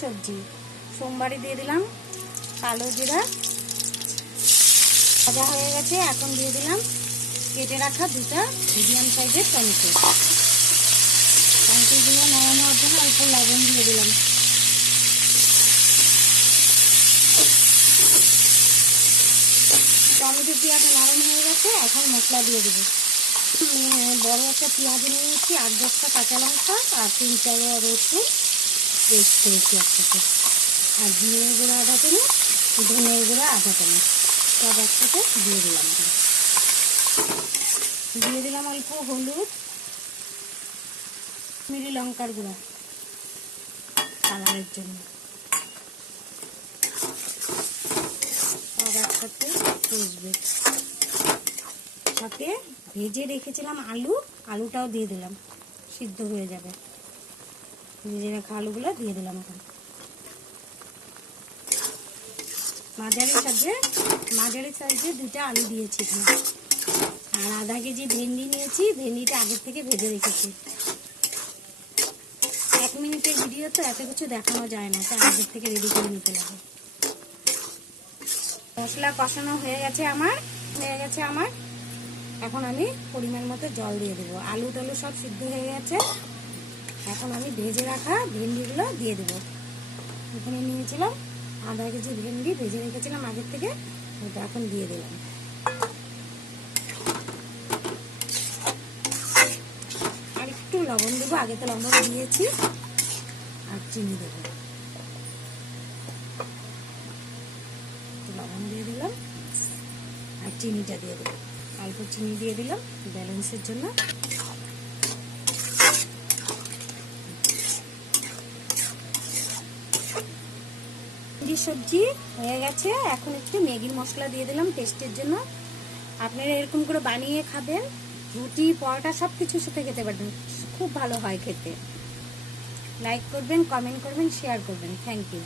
সবজি সোমবারে দিয়ে দিলাম কালো জিরা, ভাজা হয়ে গেছে। এখন দিয়ে দিলাম কেটে রাখা দুটা মিডিয়াম সাইজের টমেটো। টমেটোগুলো নরম হওয়ার জন্য অল্প লবণ দিয়ে দিলাম। টমেটো পেঁয়াজ নরম হয়ে গেছে, এখন মশলা দিয়ে দেবো। বড় একটা পেঁয়াজ নিয়েছি, 8-10টা কাঁচা লঙ্কা আর 3-4 রসুন পেস্ট করেছি একসাথে, আর জিরে গুঁড়ো আধা চামচ, ধনে গুঁড়ো আধা চামচ, সব একসাথে দিয়ে দিলাম। দিয়ে দিলাম অল্প হলুদ, কাশ্মীরি লঙ্কার গুঁড়া কালারের জন্য, সব একসাথে কষবে। সাথে ভেজে রেখেছিলাম আলুটাও দিয়ে দিলাম, সিদ্ধ হয়ে যাবে। ভেজে রাখা আলুগুলো দিয়ে দিলাম। এখন মাঝারি সাইজে 2টা আলু দিয়েছি এখানে, আর আধা কেজি ভেন্ডি নিয়েছি। ভেন্ডিটা আগের থেকে ভেজে রেখেছি। 1 মিনিটের ভিডিও তো এত কিছু দেখানো যায় না, তাই আগের থেকে রেডি করে নিতে লাগে। মশলা কষানো হয়ে গেছে আমার। এখন আমি পরিমাণ মতো জল দিয়ে দেবো। আলু টালু সব সিদ্ধ হয়ে গেছে। এখন আমি ভেজে রাখা ভেন্ডিগুলো দিয়ে দেবো। এখানে নিয়েছিলাম আধা কেজি ভেন্ডি, ভেজে রেখেছিলাম আগের থেকে, ওটা এখন দিয়ে দিলাম। আর একটু লবণ দেবো, আগে তো লবণ দিয়েছি। আর চিনি দেবো, লবণ দিয়ে দিলাম আর চিনিটা দিয়ে দেবো। অল্প চিনি দিয়ে দিলাম ব্যালেন্সের জন্য। সবজি হয়ে গেছে। এখন একটু ম্যাগি মশলা দিয়ে দিলাম টেস্টের জন্য। আপনারা এরকম করে বানিয়ে খাবেন, রুটি পরোটা সব কিছুর সাথে খেতে পারবেন, খুব ভালো হয় খেতে। লাইক করবেন, কমেন্ট করবেন, শেয়ার করবেন। Thank you.